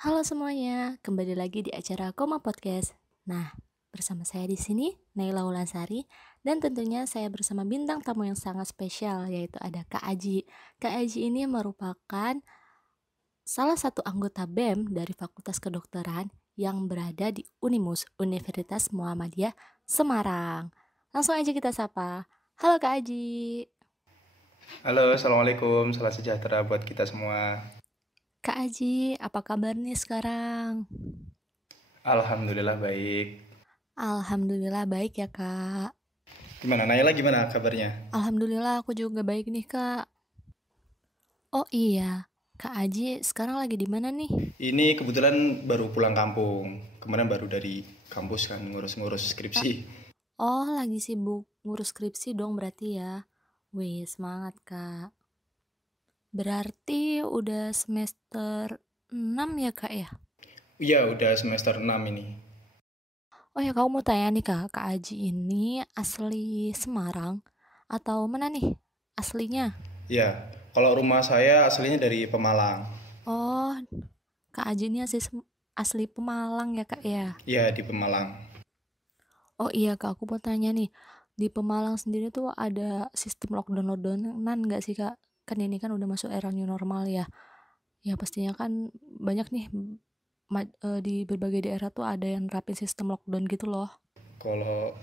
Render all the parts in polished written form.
Halo semuanya, kembali lagi di acara Koma Podcast. Nah, bersama saya di sini Naila Wulansari dan tentunya saya bersama bintang tamu yang sangat spesial yaitu ada Kak Aji. Kak Aji ini merupakan salah satu anggota BEM dari Fakultas Kedokteran yang berada di Unimus, Universitas Muhammadiyah Semarang. Langsung aja kita sapa. Halo Kak Aji. Halo, Assalamualaikum. Salam sejahtera buat kita semua. Kak Aji, apa kabar nih sekarang? Alhamdulillah baik. Alhamdulillah baik ya Kak. Gimana, Naila gimana kabarnya? Alhamdulillah aku juga baik nih Kak. Oh iya, Kak Aji sekarang lagi di mana nih? Ini kebetulan baru pulang kampung. Kemarin baru dari kampus kan ngurus-ngurus Kak, skripsi. oh lagi sibuk ngurus skripsi dong berarti ya. Wih, semangat Kak. Berarti udah semester 6 ya Kak ya? Iya, udah semester 6 ini. Oh ya, kamu mau tanya nih Kak Aji ini asli Semarang atau mana nih aslinya? Ya, kalau rumah saya aslinya dari Pemalang. Oh, Kak Aji ini asli Pemalang ya Kak ya? Iya, di Pemalang. Oh iya Kak, aku mau tanya nih, di Pemalang sendiri tuh ada sistem lockdown-lockdownan nggak sih Kak? Kan ini kan udah masuk era new normal ya. Ya pastinya kan banyak nih di berbagai daerah tuh ada yang nerapin sistem lockdown gitu loh. Kalau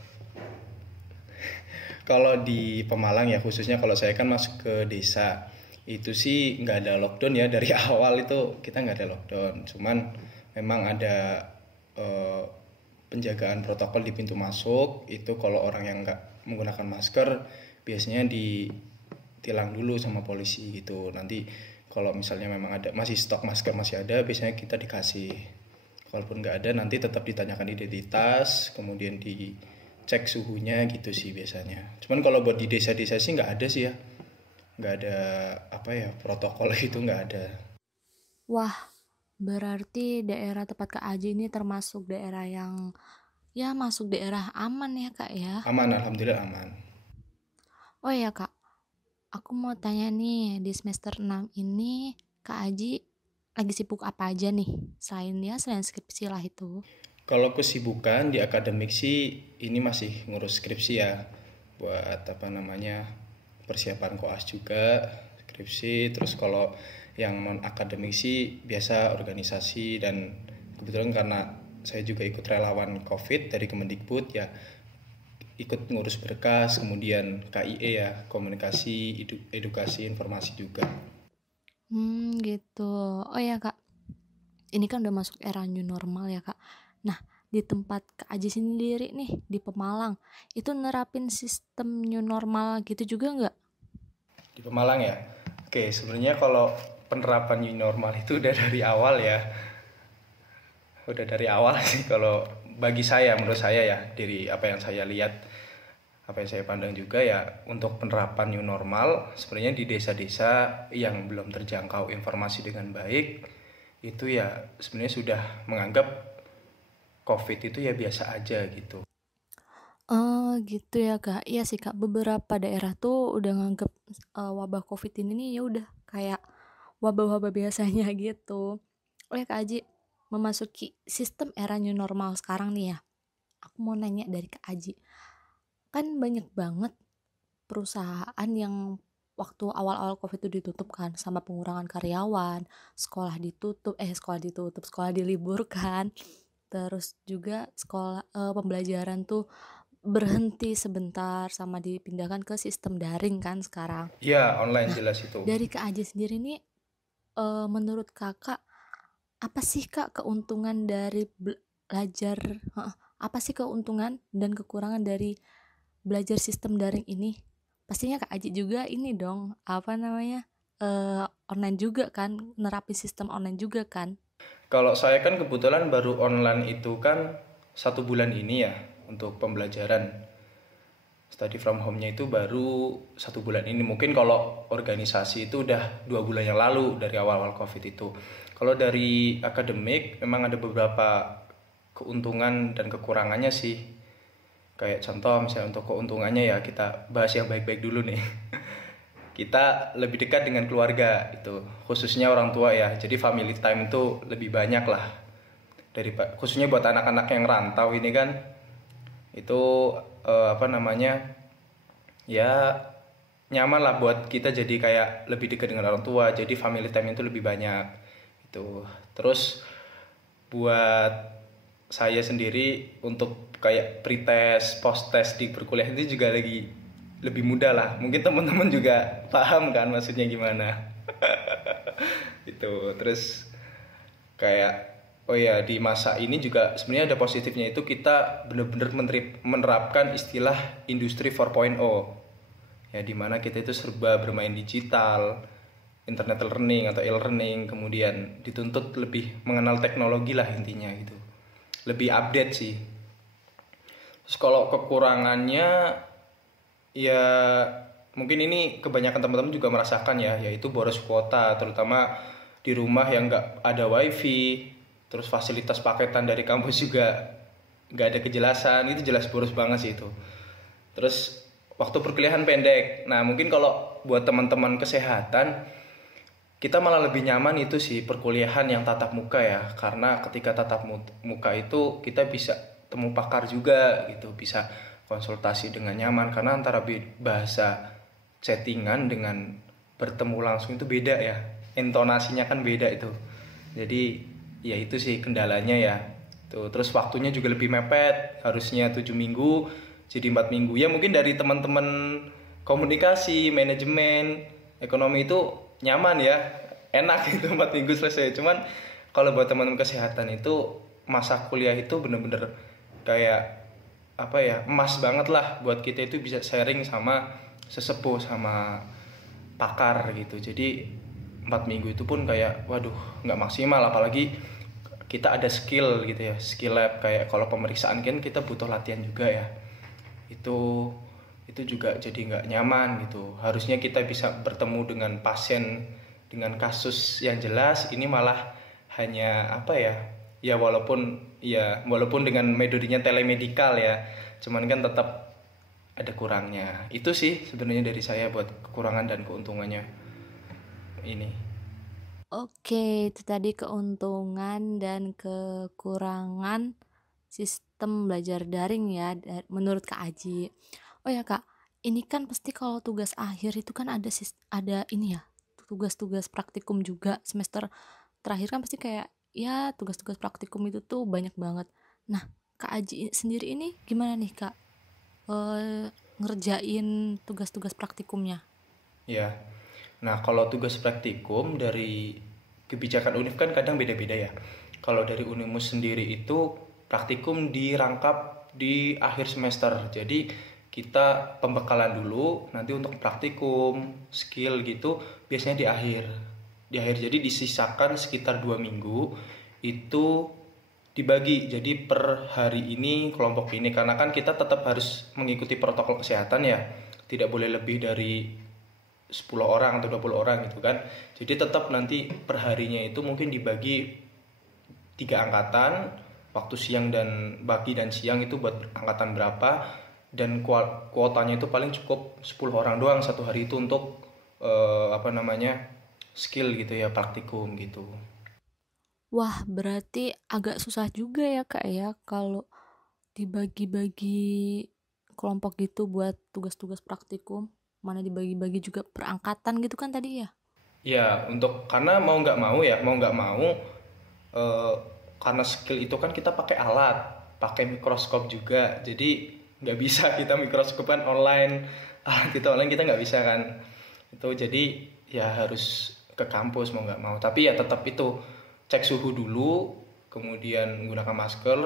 kalau di Pemalang ya khususnya kalau saya kan masuk ke desa itu sih nggak ada lockdown ya dari awal itu kita nggak ada lockdown. Cuman memang ada eh, penjagaan protokol di pintu masuk itu kalau orang yang nggak menggunakan masker biasanya ditilang dulu sama polisi gitu. Nanti kalau misalnya memang ada masih stok masker masih ada biasanya kita dikasih. Kalaupun nggak ada nanti tetap ditanyakan identitas kemudian dicek suhunya gitu sih biasanya. Cuman kalau buat di desa-desa sih nggak ada sih ya, nggak ada apa ya protokol itu nggak ada. Wah, berarti daerah tempat Kak Aji ini termasuk daerah yang ya masuk daerah aman ya Kak ya. Aman, alhamdulillah aman. Oh iya Kak, aku mau tanya nih, di semester 6 ini Kak Aji lagi sibuk apa aja nih? Selain skripsi lah itu. Kalau kesibukan di akademik sih ini masih ngurus skripsi ya, buat apa namanya persiapan koas juga skripsi. Terus kalau yang non akademik sih biasa organisasi dan kebetulan karena saya juga ikut relawan COVID dari Kemendikbud ya ikut ngurus berkas kemudian KIE ya komunikasi edukasi informasi juga. Gitu. Oh ya Kak, ini kan udah masuk era new normal ya Kak. Nah, di tempat Kak Aji sendiri nih, di Pemalang, itu nerapin sistem new normal gitu juga nggak? Di Pemalang ya. Oke, sebenarnya kalau penerapan new normal itu udah dari awal ya. Udah dari awal sih kalau bagi saya menurut saya ya dari apa yang saya lihat apa yang saya pandang juga ya untuk penerapan new normal sebenarnya di desa-desa yang belum terjangkau informasi dengan baik itu ya sebenarnya sudah menganggap COVID itu ya biasa aja gitu. Oh gitu ya Kak. Iya sih Kak, beberapa daerah tuh udah nganggep wabah COVID ini nih ya udah kayak wabah-wabah biasanya gitu. Oh ya Kak Aji, memasuki sistem era new normal sekarang nih ya. Aku mau nanya dari Kak Aji, kan banyak banget perusahaan yang waktu awal-awal COVID itu ditutup kan sama pengurangan karyawan, sekolah ditutup, sekolah diliburkan, terus juga pembelajaran tuh berhenti sebentar sama dipindahkan ke sistem daring kan sekarang. Ya online Nah, jelas itu. dari Kak Aji sendiri nih, menurut Kakak apa sih Kak keuntungan dari belajar, apa sih keuntungan dan kekurangan dari belajar sistem daring ini? Pastinya Kak Aji juga ini dong, apa namanya, online juga kan, nerapin sistem online juga kan? Kalau saya kan kebetulan baru online itu kan 1 bulan ini ya untuk pembelajaran. Study from home-nya itu baru 1 bulan ini. Mungkin kalau organisasi itu udah 2 bulan yang lalu dari awal-awal COVID itu. Kalau dari akademik memang ada beberapa keuntungan dan kekurangannya sih. Kayak contoh misalnya untuk keuntungannya ya kita bahas yang baik-baik dulu nih. kita lebih dekat dengan keluarga itu, khususnya orang tua ya. Jadi family time itu lebih banyak lah dari khususnya buat anak-anak yang rantau ini kan itu apa namanya ya nyaman lah buat kita jadi kayak lebih dekat dengan orang tua, jadi family time itu lebih banyak itu. Terus buat saya sendiri untuk kayak pretest, post test di perkuliahan itu juga lagi lebih mudah lah. Mungkin teman-teman juga paham kan maksudnya gimana. Itu terus kayak oh ya di masa ini juga sebenarnya ada positifnya, itu kita benar-benar menerapkan istilah industri 4.0 ya, dimana kita itu serba bermain digital, internet learning atau e-learning, kemudian dituntut lebih mengenal teknologi lah intinya gitu, lebih update sih. Terus kalau kekurangannya ya mungkin ini kebanyakan teman-teman juga merasakan ya, yaitu boros kuota, terutama di rumah yang nggak ada wifi, terus fasilitas paketan dari kampus juga nggak ada kejelasan, itu jelas boros banget sih itu. Terus waktu perkuliahan pendek, nah mungkin kalau buat teman-teman kesehatan kita malah lebih nyaman itu sih perkuliahan yang tatap muka ya, karena ketika tatap muka itu kita bisa temu pakar juga gitu, bisa konsultasi dengan nyaman, karena antara bahasa chattingan dengan bertemu langsung itu beda ya, intonasinya kan beda itu. Jadi ya itu sih kendalanya ya tuh. Terus waktunya juga lebih mepet, harusnya 7 minggu jadi 4 minggu ya. Mungkin dari teman-teman komunikasi, manajemen, ekonomi itu nyaman ya, enak itu 4 minggu selesai. Cuman kalau buat teman-teman kesehatan itu masa kuliah itu bener-bener kayak apa ya, emas banget lah buat kita itu bisa sharing sama sesepuh, sama pakar gitu. Jadi 4 minggu itu pun kayak waduh nggak maksimal, apalagi kita ada skill gitu ya, skill lab, kayak kalau pemeriksaan kan kita butuh latihan juga ya, itu juga jadi nggak nyaman gitu. Harusnya kita bisa bertemu dengan pasien dengan kasus yang jelas, ini malah hanya apa ya, walaupun dengan metodenya telemedikal ya, cuman kan tetap ada kurangnya. Itu sih sebenarnya dari saya buat kekurangan dan keuntungannya ini. Oke, itu tadi keuntungan dan kekurangan sistem belajar daring ya, menurut Kak Aji. Oh ya Kak, ini kan pasti kalau tugas akhir itu kan ada ini ya, tugas-tugas praktikum juga semester terakhir kan pasti kayak ya tugas-tugas praktikum itu tuh banyak banget. Nah, Kak Aji sendiri ini gimana nih Kak, ngerjain tugas-tugas praktikumnya? Ya. Nah, kalau tugas praktikum dari kebijakan UNIF kan kadang beda-beda ya. Kalau dari Unimus sendiri itu praktikum dirangkap di akhir semester. Jadi kita pembekalan dulu, nanti untuk praktikum, skill gitu biasanya di akhir. Di akhir, jadi disisakan sekitar 2 minggu itu dibagi. Jadi per hari ini kelompok ini, karena kan kita tetap harus mengikuti protokol kesehatan ya. Tidak boleh lebih dari 10 orang atau 20 orang gitu kan. Jadi tetap nanti perharinya itu mungkin dibagi 3 angkatan, waktu siang dan pagi dan siang itu buat angkatan berapa, dan kuotanya itu paling cukup 10 orang doang satu hari itu untuk skill gitu ya, praktikum gitu. Wah, berarti agak susah juga ya Kak ya kalau dibagi-bagi kelompok gitu buat tugas-tugas praktikum, mana dibagi-bagi juga perangkatan gitu kan tadi ya? Ya, karena mau nggak mau ya, eh, karena skill itu kan kita pakai alat, pakai mikroskop juga, jadi nggak bisa kita mikroskopan online, alat kita online kita nggak bisa kan, itu jadi ya harus ke kampus mau nggak mau. Tapi ya tetap itu cek suhu dulu, kemudian menggunakan masker,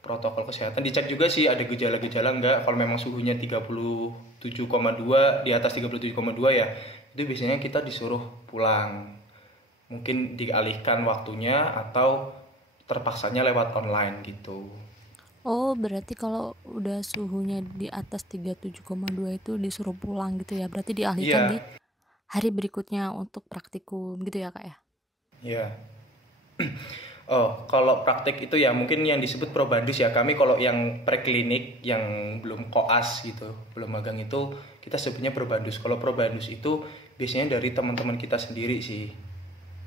protokol kesehatan dicek juga sih ada gejala-gejala nggak. Kalau memang suhunya 37,2, di atas 37,2 ya, itu biasanya kita disuruh pulang, mungkin dialihkan waktunya atau terpaksanya lewat online gitu. Oh, berarti kalau udah suhunya di atas 37,2 itu disuruh pulang gitu ya. Berarti dialihkan di Iya, hari berikutnya untuk praktikum gitu ya, Kak ya? iya. Oh, kalau praktik itu ya mungkin yang disebut probandus ya. Kami kalau yang preklinik yang belum koas gitu, belum magang itu kita sebutnya probandus. Kalau probandus itu biasanya dari teman-teman kita sendiri sih,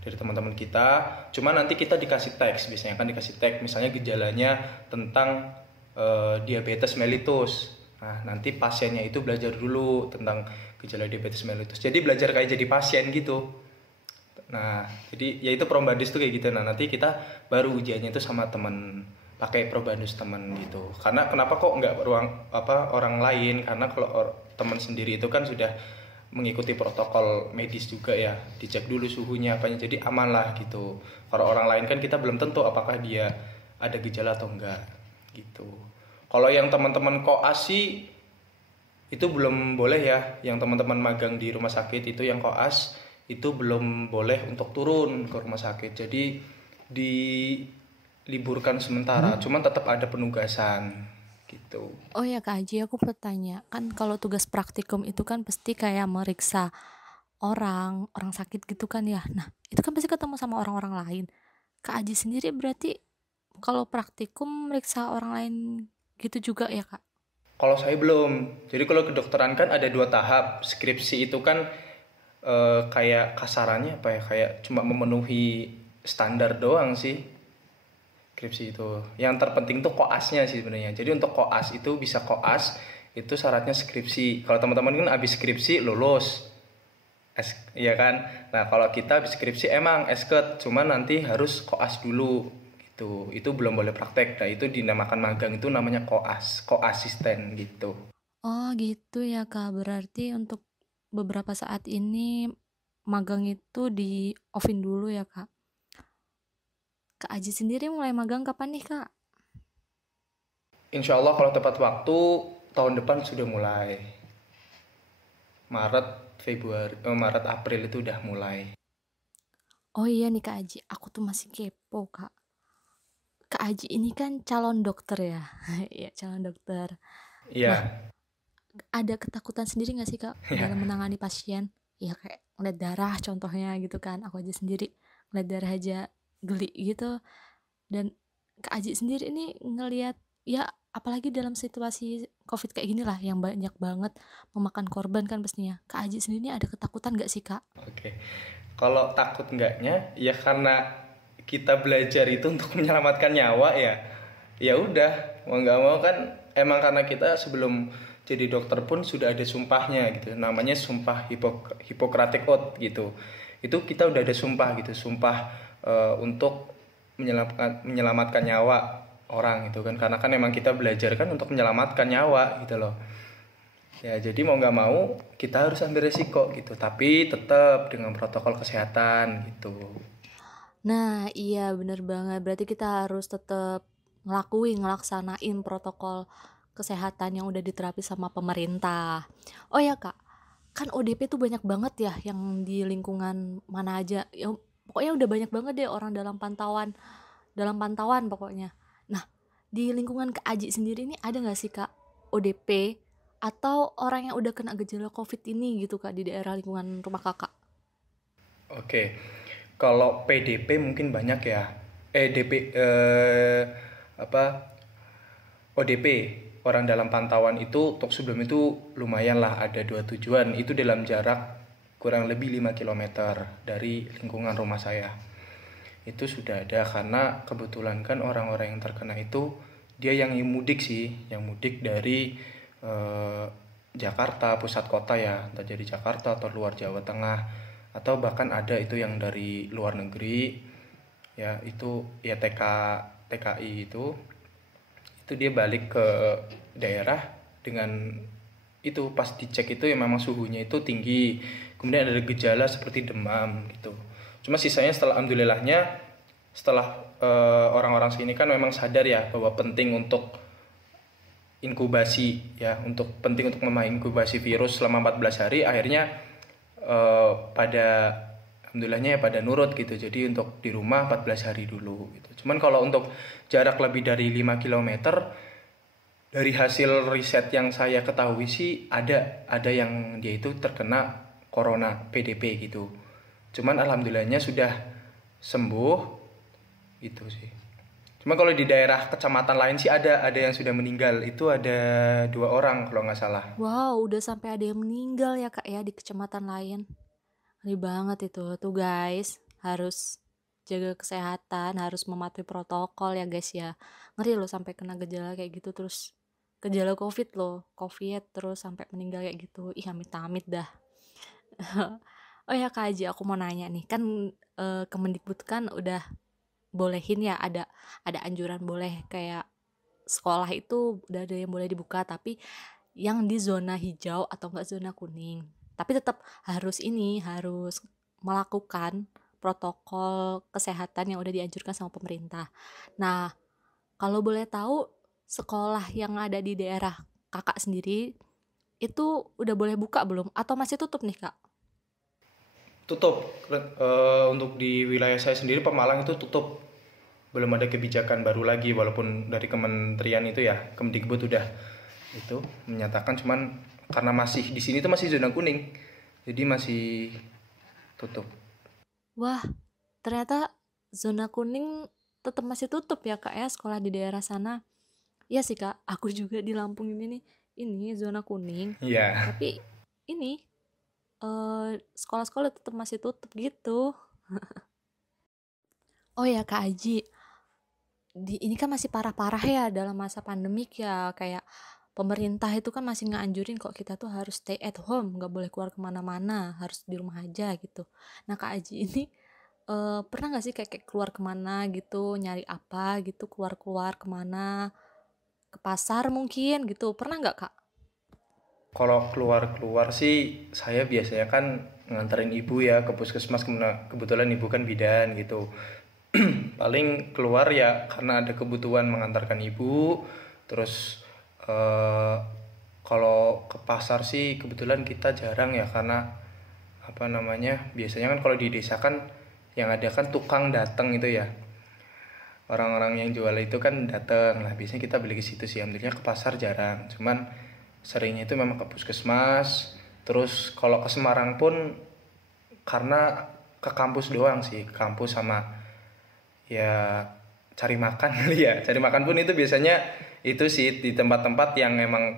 dari teman-teman kita. Cuma nanti kita dikasih teks, biasanya kan dikasih teks misalnya gejalanya tentang diabetes mellitus. Nah, nanti pasiennya itu belajar dulu tentang gejala diabetes mellitus. Jadi belajar kayak jadi pasien gitu. Nah, jadi ya itu Probandus tuh kayak gitu. Nah, nanti kita baru ujiannya itu sama temen, pakai Probandus temen gitu. Karena kenapa kok nggak orang lain? Karena kalau teman sendiri itu kan sudah mengikuti protokol medis juga ya, dicek dulu suhunya apanya, jadi aman lah gitu. Kalau orang lain kan kita belum tentu apakah dia ada gejala atau enggak gitu. Kalau yang teman-teman koas sih itu belum boleh ya, yang teman-teman magang di rumah sakit itu yang koas itu belum boleh untuk turun ke rumah sakit. Jadi diliburkan sementara, cuman tetap ada penugasan gitu. Oh ya Kak Aji, aku bertanya, kan kalau tugas praktikum itu kan pasti kayak meriksa orang sakit gitu kan ya. Nah, itu kan pasti ketemu sama orang-orang lain. Kak Aji sendiri berarti kalau praktikum meriksa orang lain gitu juga ya Kak? Kalau saya belum. Jadi kalau kedokteran kan ada 2 tahap. Skripsi itu kan kayak kasarannya apa ya? Kayak cuma memenuhi standar doang sih. Skripsi itu. Yang terpenting tuh koasnya sih sebenarnya. Jadi untuk koas itu bisa koas itu syaratnya skripsi. Kalau teman-teman kan habis skripsi lulus. Iya kan? Nah, kalau kita habis skripsi emang esket, cuman nanti harus koas dulu gitu. Itu belum boleh praktek. Nah, itu dinamakan magang, itu namanya koas, koasisten gitu. Oh gitu ya Kak, berarti untuk beberapa saat ini magang itu di offin dulu ya Kak. Kak Aji sendiri mulai magang kapan nih Kak? Insya Allah kalau tepat waktu tahun depan sudah mulai. Maret, Maret April itu udah mulai. Oh iya nih Kak Aji, aku tuh masih kepo Kak. Kak Aji ini kan calon dokter ya? Iya calon dokter. Nah, Iya, ada ketakutan sendiri gak sih Kak dalam menangani pasien? Ya kayak ngeliat darah contohnya gitu kan, aku aja sendiri ngeliat darah aja geli gitu. Dan Kak Aji sendiri ini ngelihat ya apalagi dalam situasi COVID kayak gini lah yang banyak banget memakan korban kan pastinya. Kak Aji sendiri ini ada ketakutan gak sih Kak? oke. Kalau takut enggaknya, ya karena kita belajar itu untuk menyelamatkan nyawa ya. Ya udah, mau nggak mau kan emang karena kita sebelum jadi dokter pun sudah ada sumpahnya gitu. Namanya sumpah Hippocratic Oath gitu. Itu kita udah ada sumpah gitu, sumpah untuk menyelamatkan nyawa orang gitu kan. Karena kan emang kita belajar kan untuk menyelamatkan nyawa gitu loh. Ya, jadi mau nggak mau kita harus ambil resiko gitu, tapi tetap dengan protokol kesehatan gitu. Nah, iya bener banget. Berarti kita harus tetap ngelaksanain protokol kesehatan yang udah diterapi sama pemerintah. Oh ya Kak, kan ODP tuh banyak banget ya yang di lingkungan mana aja. Ya, pokoknya udah banyak banget deh orang dalam pantauan pokoknya. Nah, di lingkungan Kak Aji sendiri ini ada nggak sih Kak ODP atau orang yang udah kena gejala COVID ini gitu Kak di daerah lingkungan rumah Kakak? Oke, kalau PDP mungkin banyak ya. DP apa ODP, orang dalam pantauan itu untuk sebelum itu lumayan lah, ada 2 tujuan. Itu dalam jarak kurang lebih 5 km dari lingkungan rumah saya. Itu sudah ada karena kebetulan kan orang-orang yang terkena itu dia yang mudik sih, yang mudik dari eh, Jakarta, pusat kota ya, entah dari Jakarta atau luar Jawa Tengah, atau bahkan ada itu yang dari luar negeri ya, itu ya TKI itu dia balik ke daerah dengan itu pas dicek itu ya memang suhunya itu tinggi, kemudian ada gejala seperti demam gitu. Cuma sisanya setelah alhamdulillahnya setelah orang-orang sini kan memang sadar ya bahwa penting untuk inkubasi ya, untuk penting untuk inkubasi virus selama 14 hari, akhirnya pada alhamdulillahnya ya pada nurut gitu. Jadi untuk di rumah 14 hari dulu gitu. Cuman kalau untuk jarak lebih dari 5 kilometer, dari hasil riset yang saya ketahui sih ada yang dia itu terkena corona PDP gitu. Cuman alhamdulillahnya sudah sembuh gitu sih. Cuma kalau di daerah kecamatan lain sih ada yang sudah meninggal. Itu ada 2 orang kalau nggak salah. Wow, udah sampai ada yang meninggal ya Kak ya di kecamatan lain. ngeri banget itu tuh guys, harus jaga kesehatan, harus mematuhi protokol ya guys ya. Ngeri loh sampai kena gejala kayak gitu, terus gejala covid loh, covid terus sampai meninggal kayak gitu, ih amit-amit dah. Oh ya Kak Aji, aku mau nanya nih, kan Kemendikbud kan udah bolehin ya, ada anjuran boleh kayak sekolah itu udah ada yang boleh dibuka, tapi yang di zona hijau atau enggak zona kuning. Tapi tetap harus melakukan protokol kesehatan yang udah dianjurkan sama pemerintah. Nah, kalau boleh tahu sekolah yang ada di daerah Kakak sendiri itu udah boleh buka belum atau masih tutup nih, Kak? Tutup. Untuk di wilayah saya sendiri Pemalang itu tutup. Belum ada kebijakan baru lagi walaupun dari kementerian itu ya, Kemdikbud udah itu menyatakan, cuman karena masih di sini tuh masih zona kuning. Jadi masih tutup. Wah, ternyata zona kuning tetap masih tutup ya, Kak ya, sekolah di daerah sana. Iya sih, Kak, aku juga di Lampung ini nih, ini zona kuning. Iya. Tapi ini sekolah-sekolah tetap masih tutup gitu. Oh ya Kak Aji, ini kan masih parah-parah ya dalam masa pandemik ya, kayak pemerintah itu kan masih nganjurin kok kita tuh harus stay at home, nggak boleh keluar kemana-mana, harus di rumah aja gitu. Nah Kak Aji ini pernah nggak sih kayak keluar kemana gitu, nyari apa gitu, keluar-keluar kemana, ke pasar mungkin gitu, pernah nggak Kak? Kalau keluar-keluar sih saya biasanya kan nganterin ibu ya ke puskesmas, kebetulan ibu kan bidan gitu. Paling keluar ya karena ada kebutuhan mengantarkan ibu. Terus eh, kalau ke pasar sih kebetulan kita jarang ya, karena apa namanya, biasanya kan kalau di desa kan yang ada kan tukang datang itu ya, orang-orang yang jual itu kan datang. Nah biasanya kita beli ke situ sih, ambilnya ke pasar jarang, cuman seringnya itu memang ke puskesmas. Terus kalau ke Semarang pun karena ke kampus doang sih, ke kampus sama ya cari makan kali ya. Cari makan pun itu biasanya itu sih di tempat-tempat yang emang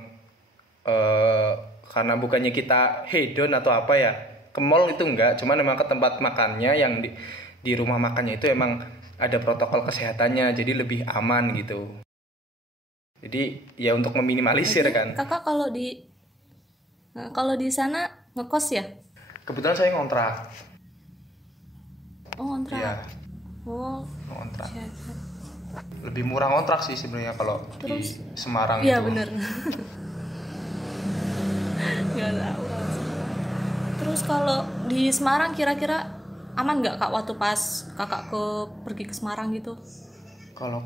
eh, karena bukannya kita hedon atau apa ya, ke mall itu enggak, cuman emang ke tempat makannya yang di rumah makannya itu emang ada protokol kesehatannya, jadi lebih aman gitu. Jadi ya untuk meminimalisir Berarti kan. Kakak kalau di sana ngekos ya? Kebetulan saya ngontrak. Oh kontrak. Iya, Oh, ngontrak. siap. Lebih murah ngontrak sih sebenarnya kalau di Terus, Semarang iya itu. bener. Nggak tahu kalau Semarang. Terus kalau di Semarang kira-kira aman nggak Kak waktu pas Kakak pergi ke Semarang gitu? Kalau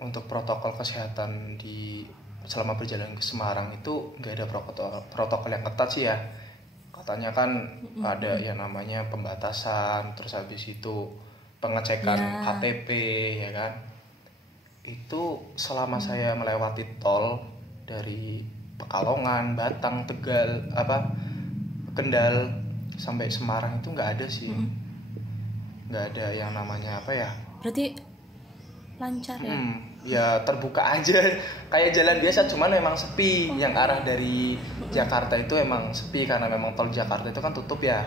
untuk protokol kesehatan di selama perjalanan ke Semarang itu nggak ada protokol yang ketat sih ya. Katanya kan ada yang namanya pembatasan, terus habis itu pengecekan Ya. KTP ya kan. Itu selama saya melewati tol dari Pekalongan, Batang, Tegal, apa Kendal sampai Semarang itu nggak ada sih, nggak ada yang namanya apa ya. Berarti lancar ya? Ya terbuka aja kayak jalan biasa, cuman memang sepi. Yang arah dari Jakarta itu emang sepi karena memang tol Jakarta itu kan tutup ya.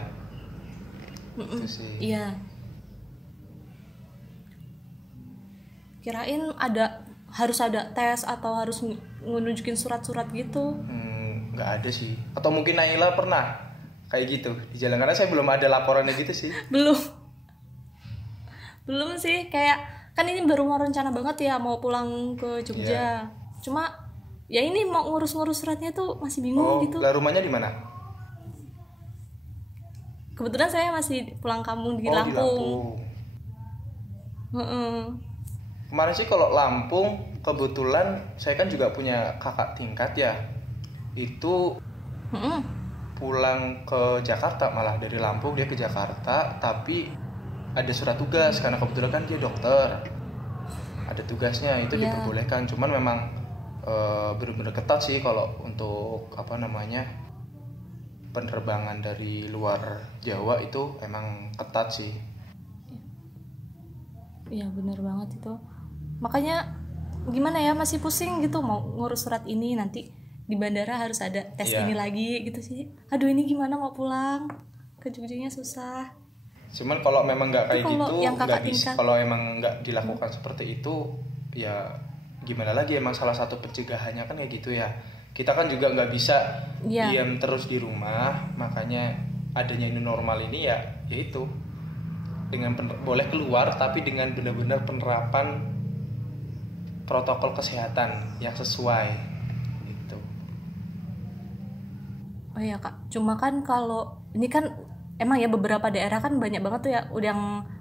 Itu sih. Iya. Kirain harus ada tes atau harus nunjukin surat-surat gitu. Nggak ada sih. Atau mungkin Naila pernah kayak gitu di jalan, karena saya belum ada laporannya gitu sih. Belum. Belum sih, kayak kan ini baru mau rencana banget ya mau pulang ke Jogja. Iya. Cuma ya ini mau ngurus-ngurus suratnya tuh masih bingung Oh, gitu. lah rumahnya di mana? Kebetulan saya masih pulang kampung di Oh, di Lampung. Lampung. Heeh. Kemarin sih kalau Lampung kebetulan saya kan juga punya kakak tingkat ya. Itu Heeh. pulang ke Jakarta, malah dari Lampung dia ke Jakarta, tapi ada surat tugas karena kebetulan kan dia dokter, ada tugasnya itu Iya. diperbolehkan. Cuman memang benar-benar ketat sih kalau untuk apa namanya penerbangan dari luar Jawa itu emang ketat sih. Iya bener banget itu. Makanya gimana ya masih pusing gitu mau ngurus surat ini nanti di bandara harus ada tes Iya. ini lagi gitu sih. Aduh ini gimana mau pulang ke Jogjanya susah. Cuman kalau memang nggak kayak Itu kalau gitu, yang nggak kakak bisa. tingkat, Kalau emang nggak dilakukan seperti itu, ya gimana lagi? Emang salah satu pencegahannya kan kayak gitu ya. Kita kan juga nggak bisa Iya. diam terus di rumah. Makanya adanya new normal ini ya, yaitu dengan boleh keluar tapi dengan benar-benar penerapan protokol kesehatan yang sesuai. Itu. Oh iya kak, cuma kan kalau ini kan emang ya beberapa daerah kan banyak banget tuh ya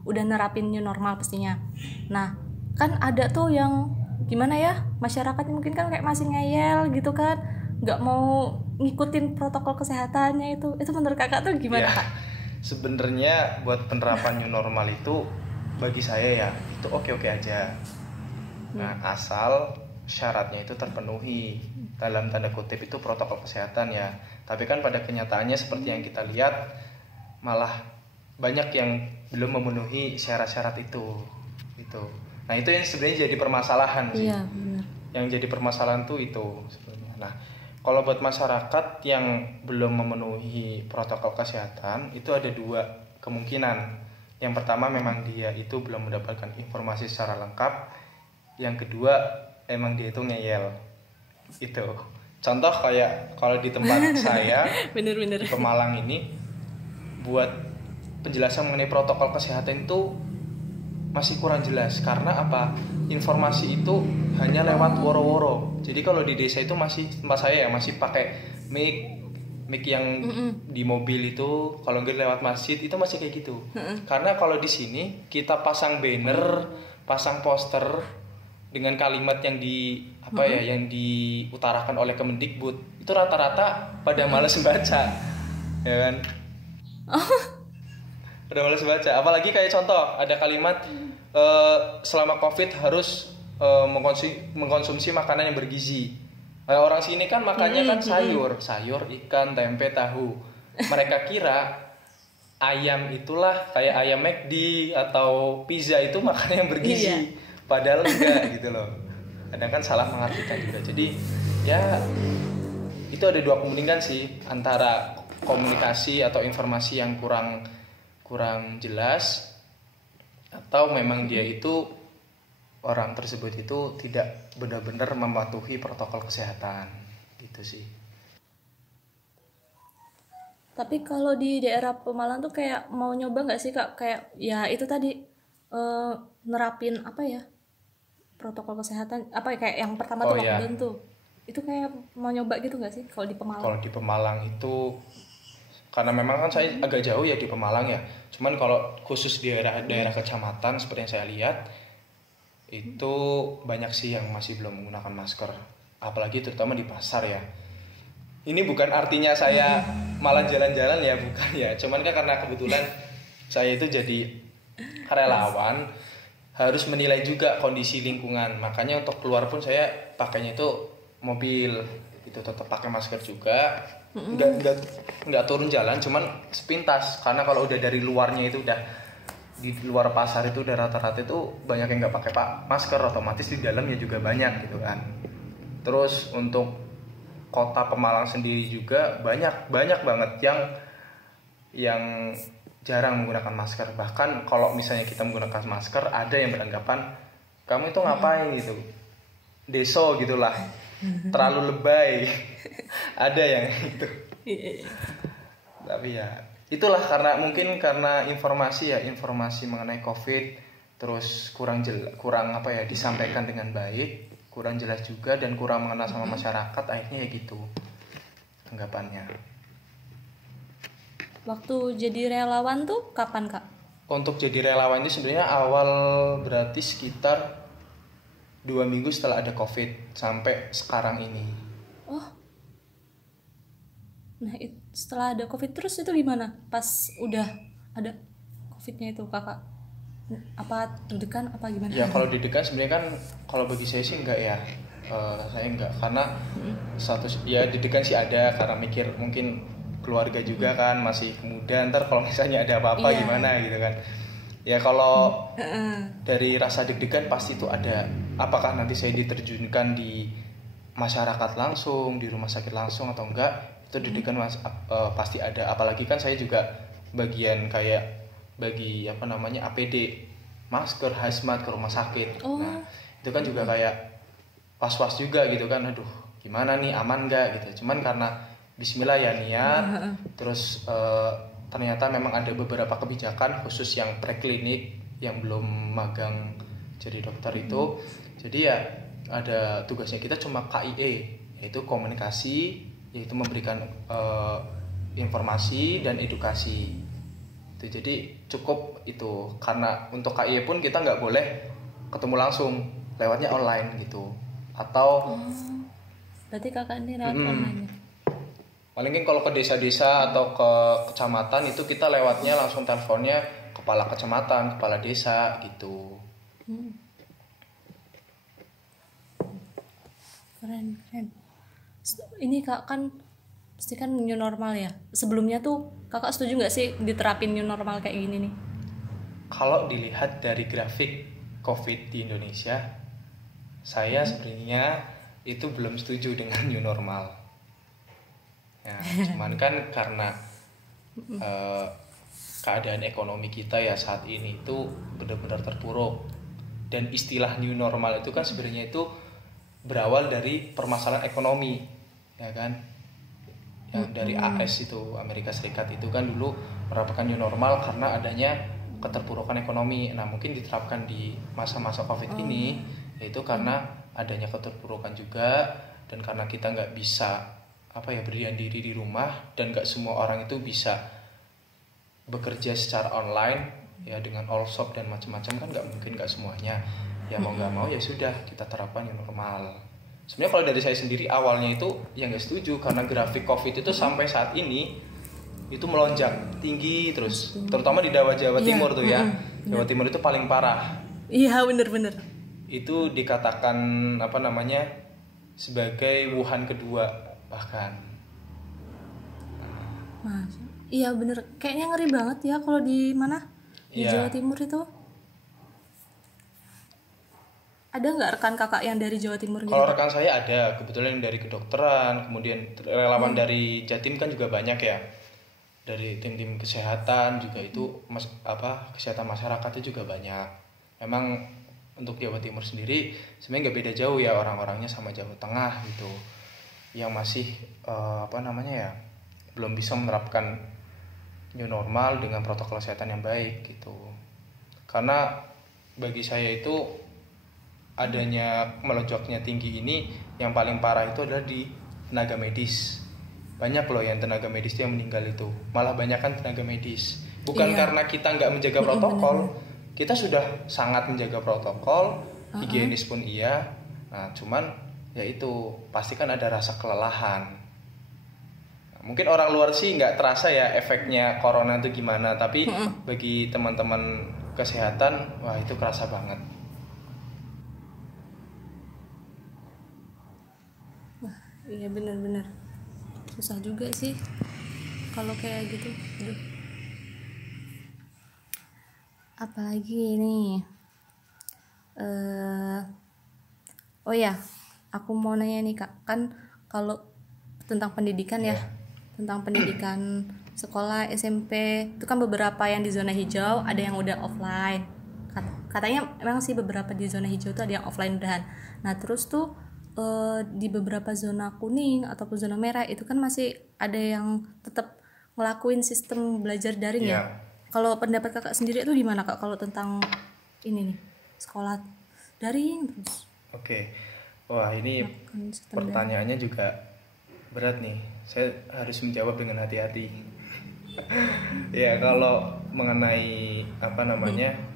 udah nerapin new normal pastinya. Nah kan ada tuh yang gimana ya, masyarakat mungkin kan kayak masih ngeyel gitu kan, nggak mau ngikutin protokol kesehatannya. Itu menurut kakak tuh gimana Ya, kak? sebenarnya buat penerapan new normal itu bagi saya ya itu oke-oke aja. Nah, asal syaratnya itu terpenuhi, dalam tanda kutip itu protokol kesehatan ya. Tapi kan pada kenyataannya seperti yang kita lihat malah banyak yang belum memenuhi syarat-syarat itu. Itu. Nah, itu yang sebenarnya jadi permasalahan sih. Iya benar. Yang jadi permasalahan tuh itu sebenarnya. Nah, kalau buat masyarakat yang belum memenuhi protokol kesehatan itu ada dua kemungkinan. Yang pertama memang dia itu belum mendapatkan informasi secara lengkap. Yang kedua emang dia itu ngeyel. Itu. Contoh kayak kalau di tempat saya Bener-bener. di Pemalang ini buat penjelasan mengenai protokol kesehatan itu masih kurang jelas karena apa? Informasi itu hanya lewat woro-woro. Jadi kalau di desa itu masih tempat saya ya masih pakai mic yang di mobil itu, kalau nggak lewat masjid itu masih kayak gitu. Karena kalau di sini kita pasang banner, pasang poster dengan kalimat yang yang diutarakan oleh Kemendikbud itu rata-rata pada malas baca, ya kan? Udah males baca. Apalagi kayak contoh ada kalimat selama COVID harus mengkonsumsi makanan yang bergizi. Nah, orang sini kan makannya kan sayur, ikan, tempe, tahu. Mereka kira ayam itulah kayak ayam McD atau pizza itu makanan yang bergizi. Iya. Padahal enggak gitu loh. Kadang kan salah mengartikan juga. Jadi ya itu ada dua kemungkinan sih antara komunikasi atau informasi yang kurang jelas atau memang dia itu orang tersebut itu tidak benar-benar mematuhi protokol kesehatan gitu sih. Tapi kalau di daerah Pemalang tuh kayak mau nyoba nggak sih kak, kayak ya itu tadi nerapin apa ya protokol kesehatan apa ya, kayak yang pertama tuh ya. lockdown tuh, itu kayak mau nyoba gitu nggak sih kalau di Pemalang? Kalau di Pemalang itu karena memang kan saya agak jauh ya di Pemalang ya. Cuman kalau khusus di daerah kecamatan seperti yang saya lihat itu banyak sih yang masih belum menggunakan masker. Apalagi terutama di pasar ya. Ini bukan artinya saya malah jalan-jalan ya, bukan ya. Cuman kan karena kebetulan saya itu jadi relawan harus menilai juga kondisi lingkungan. Makanya untuk keluar pun saya pakainya itu mobil. Itu tetap pakai masker juga. Nggak turun jalan, cuman sepintas. Karena kalau udah dari luarnya itu udah di luar pasar itu udah rata-rata itu banyak yang nggak pakai masker, otomatis di dalamnya juga banyak gitu kan. Terus untuk kota Pemalang sendiri juga banyak banget yang jarang menggunakan masker. Bahkan kalau misalnya kita menggunakan masker ada yang beranggapan kamu itu ngapain gitu, deso gitulah, terlalu lebay. Ada yang itu. Tapi ya itulah karena informasi mengenai COVID terus kurang disampaikan dengan baik, kurang jelas juga dan kurang mengenal sama masyarakat, akhirnya ya gitu anggapannya. Waktu jadi relawan tuh kapan kak? Untuk jadi relawan ini sebenarnya awal berarti sekitar 2 minggu setelah ada COVID sampai sekarang ini. Oh, nah setelah ada COVID terus itu gimana? Pas udah ada COVID-nya itu kakak apa deg-degan apa gimana? Ya kalau deg-degan sebenarnya kan kalau bagi saya sih enggak ya. Saya enggak karena status ya deg-degan sih ada karena mikir mungkin keluarga juga kan masih muda, ntar kalau misalnya ada apa-apa gimana gitu kan. Ya kalau dari rasa deg-degan pasti itu ada, apakah nanti saya diterjunkan di masyarakat langsung, di rumah sakit langsung atau enggak, itu didikan pasti ada. Apalagi kan saya juga bagian kayak bagi apa namanya APD, masker, hazmat ke rumah sakit. Nah, itu kan juga kayak was-was juga gitu kan, aduh gimana nih, aman nggak gitu. Cuman karena bismillah ya niat, terus ternyata memang ada beberapa kebijakan khusus yang preklinik yang belum magang jadi dokter itu. Jadi ya ada tugasnya kita cuma KIE, yaitu komunikasi, yaitu memberikan informasi dan edukasi. Itu jadi cukup itu, karena untuk KIE pun kita nggak boleh ketemu langsung, lewatnya online gitu. Atau berarti kakak ini lewat online ya? Paling kan kalau ke desa-desa atau ke kecamatan itu kita lewatnya langsung teleponnya kepala kecamatan, kepala desa gitu. Keren. Ini kak kan pasti kan new normal ya. Sebelumnya tuh kakak setuju nggak sih diterapin new normal kayak gini nih? Kalau dilihat dari grafik COVID di Indonesia, saya sebenarnya itu belum setuju dengan new normal. Ya, cuman kan karena keadaan ekonomi kita ya saat ini itu benar-benar terpuruk, dan istilah new normal itu kan sebenarnya itu berawal dari permasalahan ekonomi, ya kan? Yang dari AS itu, Amerika Serikat itu kan dulu menerapkan new normal karena adanya keterpurukan ekonomi. Nah, mungkin diterapkan di masa-masa COVID ini, yaitu karena adanya keterpurukan juga, dan karena kita nggak bisa berdiam diri di rumah, dan nggak semua orang itu bisa bekerja secara online ya dengan all shop dan macam-macam, kan nggak mungkin, nggak semuanya. Ya mau nggak mau ya sudah kita terapkan yang normal. Sebenarnya kalau dari saya sendiri awalnya itu ya nggak setuju, karena grafik COVID itu sampai saat ini itu melonjak tinggi terus, terutama di Jawa Timur tuh ya. Jawa Timur itu paling parah. Iya bener. Itu dikatakan sebagai Wuhan kedua bahkan. Iya bener, kayaknya ngeri banget ya kalau di mana di Jawa Timur itu. Ada nggak rekan kakak yang dari Jawa Timur gitu? Kalau rekan saya ada, kebetulan yang dari kedokteran, kemudian relawan dari Jatim kan juga banyak ya. Dari tim-tim kesehatan juga itu kesehatan masyarakatnya juga banyak. Memang untuk Jawa Timur sendiri sebenarnya nggak beda jauh ya orang-orangnya sama Jawa Tengah gitu, yang masih belum bisa menerapkan new normal dengan protokol kesehatan yang baik gitu. Karena bagi saya itu adanya melonjaknya tinggi ini yang paling parah itu adalah di tenaga medis. Banyak loh yang tenaga medis yang meninggal itu, malah banyak kan tenaga medis. Bukan karena kita nggak menjaga protokol, kita sudah sangat menjaga protokol, higienis pun iya. Nah cuman ya itu pasti kan ada rasa kelelahan. Nah, mungkin orang luar sih nggak terasa ya efeknya corona itu gimana, tapi bagi teman-teman kesehatan wah itu kerasa banget. Iya benar-benar susah juga sih kalau kayak gitu. Aduh. Apalagi nih oh ya, aku mau nanya nih kak, kan kalau tentang pendidikan ya, tentang pendidikan sekolah SMP itu kan beberapa yang di zona hijau, ada yang udah offline. Katanya memang sih beberapa di zona hijau tuh ada yang offline udahan. Nah terus tuh di beberapa zona kuning ataupun zona merah itu kan masih ada yang tetap ngelakuin sistem belajar daring ya. Kalau pendapat kakak sendiri itu gimana kak kalau tentang ini nih sekolah daring terus? Oke. Wah ini pertanyaannya juga berat nih. Saya harus menjawab dengan hati-hati. Ya kalau mengenai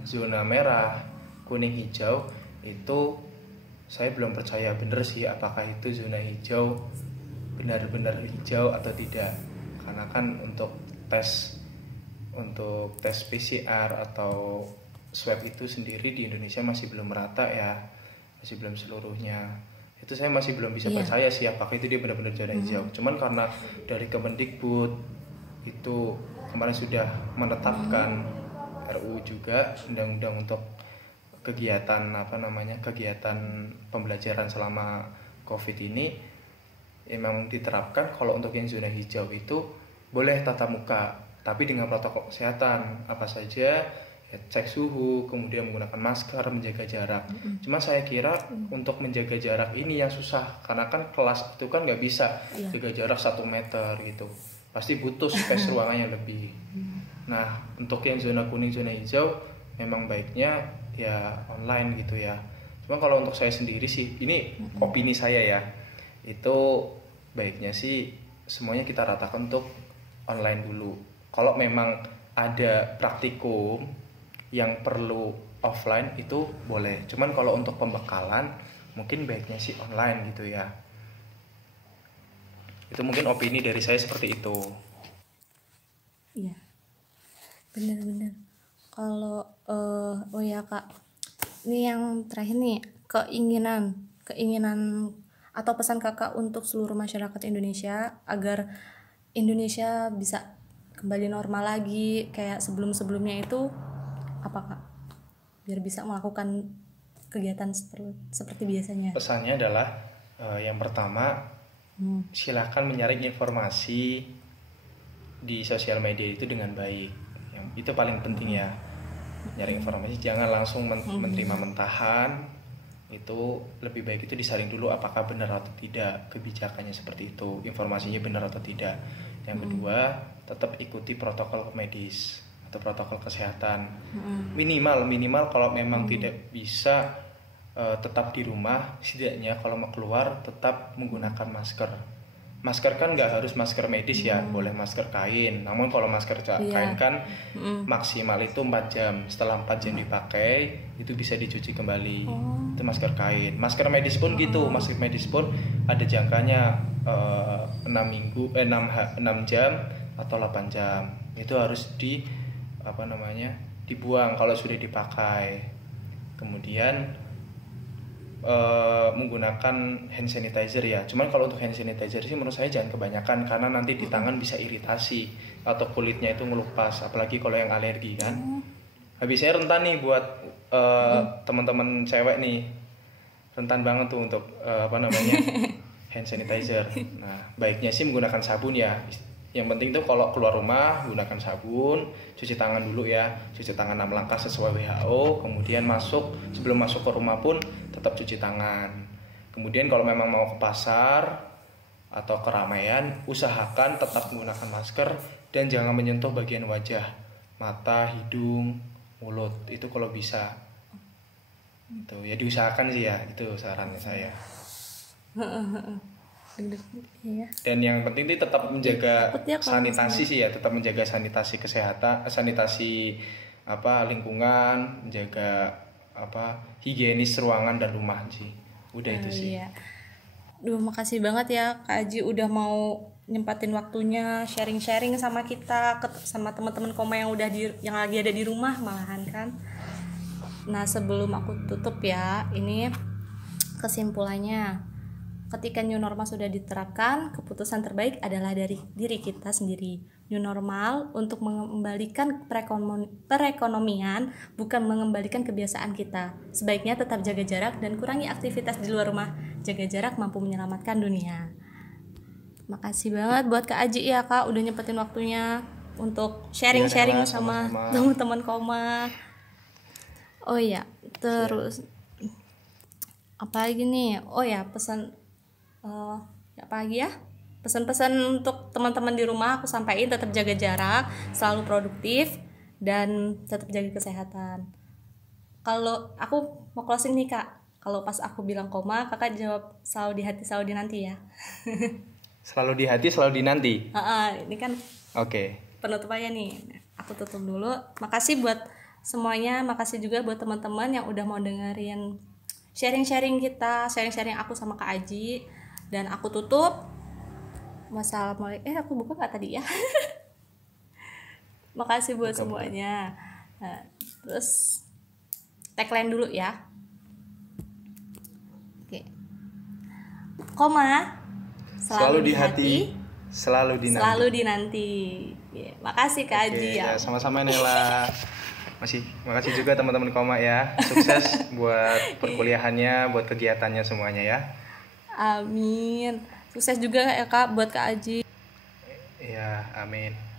zona merah, kuning, hijau itu saya belum percaya bener sih apakah itu zona hijau benar-benar hijau atau tidak. Karena kan untuk tes PCR atau swab itu sendiri di Indonesia masih belum merata ya, masih belum seluruhnya. Itu saya masih belum bisa percaya sih apakah itu dia benar-benar zona hijau. Cuman karena dari Kemendikbud itu kemarin sudah menetapkan RUU juga, undang-undang untuk kegiatan kegiatan pembelajaran selama COVID ini emang diterapkan kalau untuk yang zona hijau itu boleh tatap muka, tapi dengan protokol kesehatan apa saja, ya, cek suhu, kemudian menggunakan masker, menjaga jarak. Cuma saya kira untuk menjaga jarak ini yang susah, karena kan kelas itu kan nggak bisa jaga jarak 1 meter gitu, pasti butuh space ruangannya lebih. Nah untuk yang zona kuning, zona hijau memang baiknya ya online gitu ya. Cuma kalau untuk saya sendiri sih, ini opini saya ya, itu baiknya sih semuanya kita ratakan untuk online dulu. Kalau memang ada praktikum yang perlu offline itu boleh. Cuman kalau untuk pembekalan mungkin baiknya sih online gitu ya. Itu mungkin opini dari saya seperti itu. Iya, benar-benar. Kalau oh ya Kak, ini yang terakhir nih, keinginan atau pesan Kakak untuk seluruh masyarakat Indonesia agar Indonesia bisa kembali normal lagi kayak sebelum-sebelumnya itu apa Kak? Biar bisa melakukan kegiatan seperti biasanya. Pesannya adalah yang pertama, silakan menyaring informasi di sosial media itu dengan baik. Itu paling penting ya. Nyari informasi, jangan langsung menerima mentahan. Itu lebih baik itu disaring dulu apakah benar atau tidak kebijakannya seperti itu, informasinya benar atau tidak. Yang kedua, tetap ikuti protokol medis atau protokol kesehatan. Minimal kalau memang tidak bisa tetap di rumah, setidaknya kalau mau keluar tetap menggunakan masker. Masker kan nggak harus masker medis ya, boleh masker kain. Namun kalau masker kain kan maksimal itu 4 jam. Setelah 4 jam dipakai, itu bisa dicuci kembali. Itu masker kain. Masker medis pun gitu. Masker medis pun ada jangkanya 6 jam atau 8 jam. Itu harus dibuang kalau sudah dipakai. Kemudian menggunakan hand sanitizer ya. Cuman kalau untuk hand sanitizer sih menurut saya jangan kebanyakan, karena nanti di tangan bisa iritasi atau kulitnya itu ngelupas, apalagi kalau yang alergi kan. Habisnya rentan nih buat teman-teman cewek nih, rentan banget tuh untuk hand sanitizer. Nah baiknya sih menggunakan sabun ya. Yang penting tuh kalau keluar rumah gunakan sabun, cuci tangan dulu ya, cuci tangan 6 langkah sesuai WHO. Kemudian sebelum masuk ke rumah pun tetap cuci tangan. Kemudian kalau memang mau ke pasar atau keramaian, usahakan tetap menggunakan masker dan jangan menyentuh bagian wajah, mata, hidung, mulut. Itu kalau bisa. Itu ya diusahakan sih ya, itu sarannya saya. Dan yang penting itu tetap menjaga sanitasi sih ya, tetap menjaga sanitasi kesehatan, sanitasi lingkungan, menjaga higienis ruangan dan rumah sih. Udah itu sih. Iya. Duh, makasih banget ya Kak Aji udah mau nyempatin waktunya sharing-sharing sama kita, sama teman-teman Koma yang yang lagi ada di rumah malahan kan. Nah, sebelum aku tutup ya, ini kesimpulannya. Ketika new normal sudah diterapkan, keputusan terbaik adalah dari diri kita sendiri. New normal untuk mengembalikan perekonomian, bukan mengembalikan kebiasaan kita. Sebaiknya tetap jaga jarak dan kurangi aktivitas di luar rumah. Jaga jarak mampu menyelamatkan dunia. Makasih banget buat Kak Aji ya Kak, udah nyempetin waktunya untuk sharing-sharing sama teman-teman Koma. Oh iya, terus apa lagi nih? Oh ya, apa lagi ya? Pesan-pesan untuk teman-teman di rumah aku sampaikan, tetap jaga jarak, selalu produktif, dan tetap jaga kesehatan. Kalau aku mau closing nih Kak, kalau pas aku bilang Koma, Kakak jawab selalu di hati, selalu di nanti ya. Selalu di hati, selalu di nanti. Ini kan Oke. penutupannya nih. Aku tutup dulu. Makasih buat semuanya, makasih juga buat teman-teman yang udah mau dengerin sharing-sharing kita, sharing-sharing aku sama Kak Aji. Dan aku tutup. Wassalamualaikum. Aku buka nggak tadi ya? Makasih buat semuanya. Nah, terus tagline dulu ya. Oke. Koma. Selalu di hati, selalu di nanti. Selalu di nanti. Ya, makasih Kak Aji ya. Sama-sama Nela. Makasih juga teman-teman Koma ya. Sukses buat perkuliahannya, buat kegiatannya semuanya ya. Amin. Sukses juga ya Kak buat Kak Aji. Ya, amin.